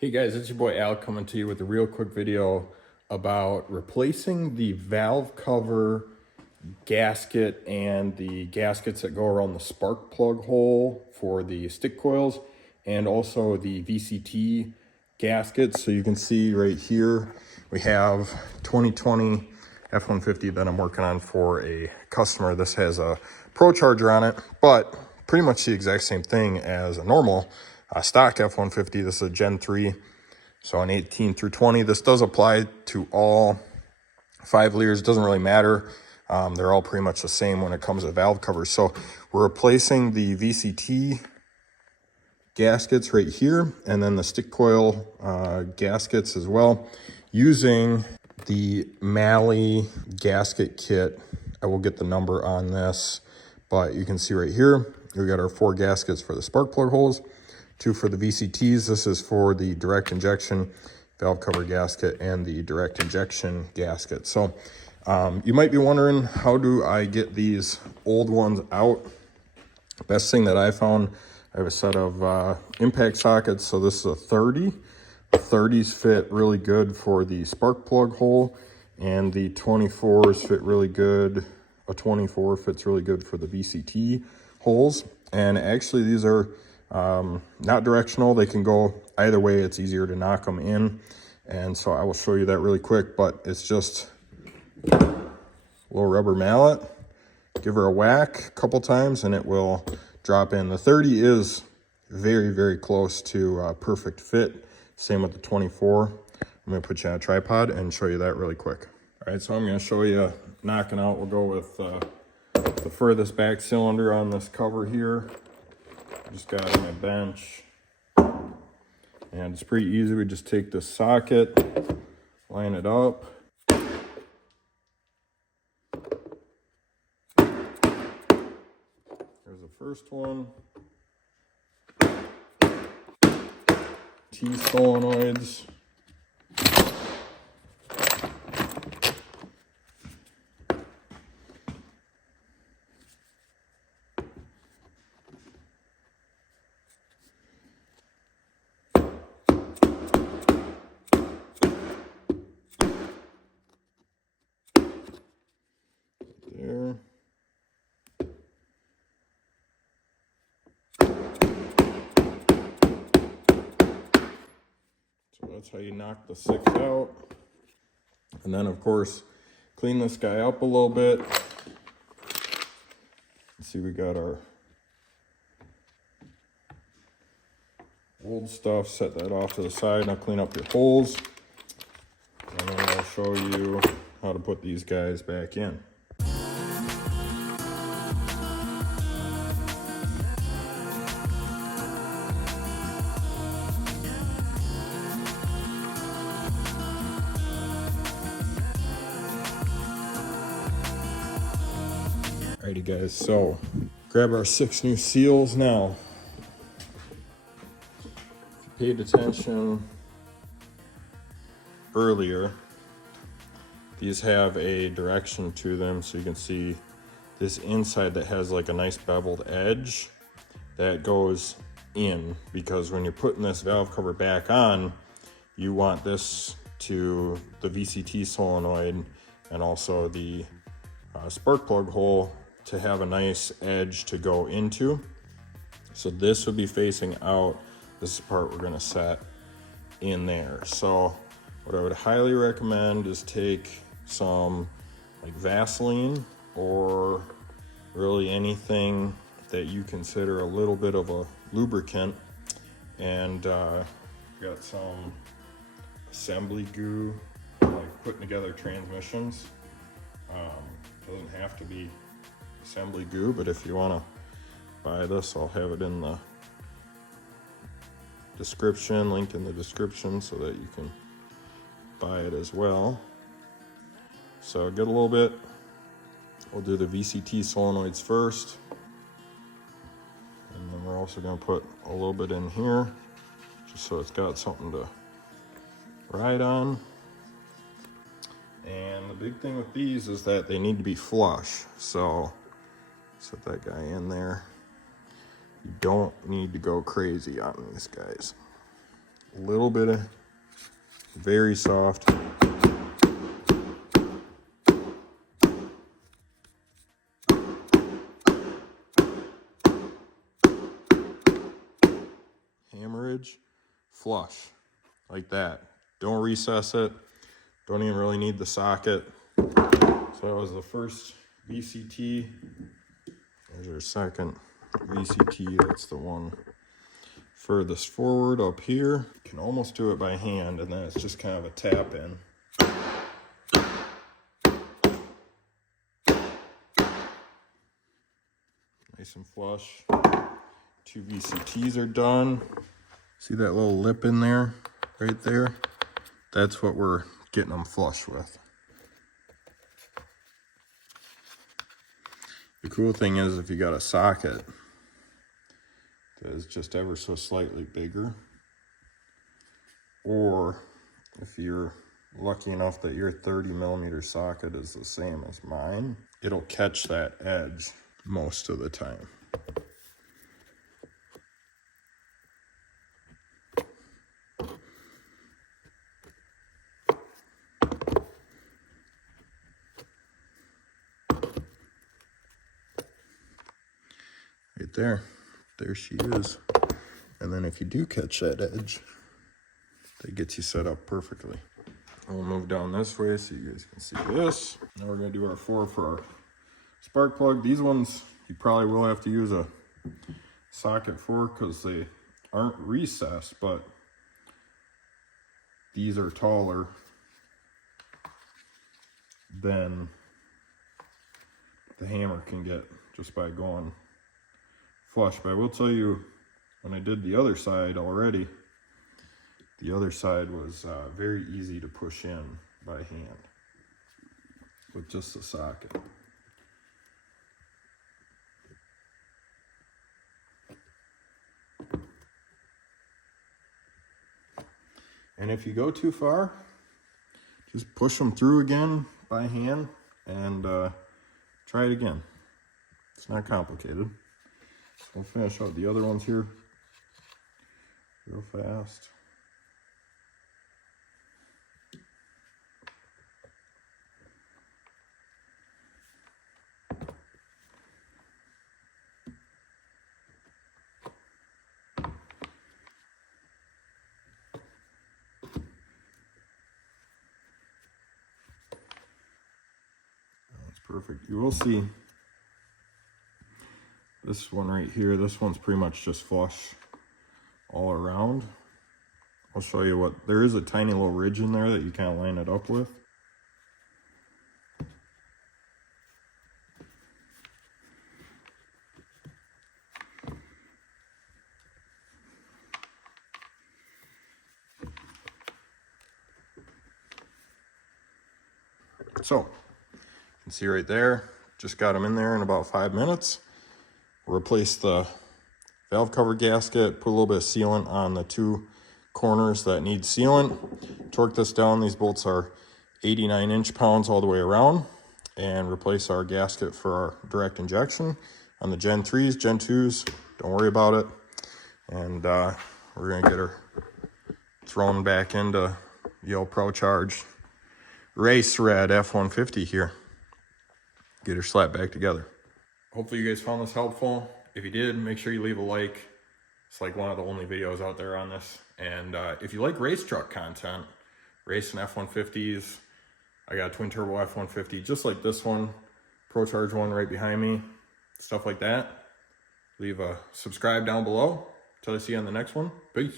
Hey guys, it's your boy Al coming to you with a real quick video about replacing the valve cover gasket and the gaskets that go around the spark plug hole for the stick coils, and also the VCT gaskets. So you can see right here we have 2020 F-150 that I'm working on for a customer. This has a Pro Charger on it, but pretty much the exact same thing as a normal stock F-150. This is a Gen 3, so an 18 through 20. This does apply to all 5 liters. It doesn't really matter. They're all pretty much the same when it comes to valve covers. So we're replacing the VCT gaskets right here, and then the stick coil gaskets as well, using the Malley gasket kit. I will get the number on this, but you can see right here, we got our 4 gaskets for the spark plug holes, 2 for the VCTs. This is for the direct injection valve cover gasket and the direct injection gasket. So you might be wondering, how do I get these old ones out? Best thing that I found, I have a set of impact sockets. So this is a 30. The 30s fit really good for the spark plug hole, and the 24s fit really good. A 24 fits really good for the VCT holes. And actually these are not directional. They can go either way. It's easier to knock them in. And so I will show you that really quick, but it's just a little rubber mallet. Give her a whack a couple times and it will drop in. The 30 is very, very close to perfect fit. Same with the 24. I'm gonna put you on a tripod and show you that really quick. All right, so I'm gonna show you knocking out. We'll go with the furthest back cylinder on this cover here. Just got on my bench. And it's pretty easy. We just take this socket, line it up. There's the first one. T solenoids. There. So that's how you knock the 6 out. And then of course, clean this guy up a little bit. Let's see, we got our old stuff. Set that off to the side. Now clean up your holes. And then I'll show you how to put these guys back in. Alrighty guys, so grab our 6 new seals now. If you paid attention earlier, these have a direction to them, so you can see this inside that has like a nice beveled edge that goes in, because when you're putting this valve cover back on, you want this to the VCT solenoid and also the spark plug hole to have a nice edge to go into. So this would be facing out. This is the part we're gonna set in there. So what I would highly recommend is take some like Vaseline, or really anything that you consider a little bit of a lubricant, and got some assembly goo, like putting together transmissions. Doesn't have to be assembly goo, but if you want to buy this, I'll have it in the description, link in the description, so that you can buy it as well. So get a little bit. We'll do the VCT solenoids first, and then we're also going to put a little bit in here just so it's got something to ride on. And the big thing with these is that they need to be flush. So set that guy in there. You don't need to go crazy on these guys. A little bit of very soft. Hammerage, flush, like that. Don't recess it. Don't even really need the socket. So that was the first VCT. There's our second VCT. That's the one furthest forward up here. You can almost do it by hand, and then it's just kind of a tap in. Nice and flush. 2 VCTs are done. See that little lip in there, right there? That's what we're getting them flush with. The cool thing is if you got a socket that is just ever so slightly bigger, or if you're lucky enough that your 30mm socket is the same as mine, it'll catch that edge most of the time. Right there she is. And then if you do catch that edge, that gets you set up perfectly. We'll move down this way so you guys can see this. Now we're gonna do our 4 for our spark plug. These ones you probably will have to use a socket for because they aren't recessed, but these are taller than the hammer can get just by going flush. But I will tell you, when I did the other side already, the other side was very easy to push in by hand with just a socket. And if you go too far, just push them through again by hand and try it again. It's not complicated. So we'll finish out the other ones here real fast. That's perfect. You will see this one right here. This one's pretty much just flush all around. I'll show you what, there is a tiny little ridge in there that you kind of line it up with. So, you can see right there, just got them in there in about 5 minutes. Replace the valve cover gasket, put a little bit of sealant on the 2 corners that need sealant. Torque this down. These bolts are 89 inch-pounds all the way around. And replace our gasket for our direct injection. On the Gen 3s, Gen 2s, don't worry about it. And we're gonna get her thrown back into the old Pro Charge Race Red F-150 here. Get her slapped back together. Hopefully you guys found this helpful. If you did, make sure you leave a like. It's like one of the only videos out there on this. And if you like race truck content, racing F-150s, I got a twin turbo F-150 just like this one, Pro Charge one right behind me, stuff like that. Leave a subscribe down below. Till I see you on the next one. Peace.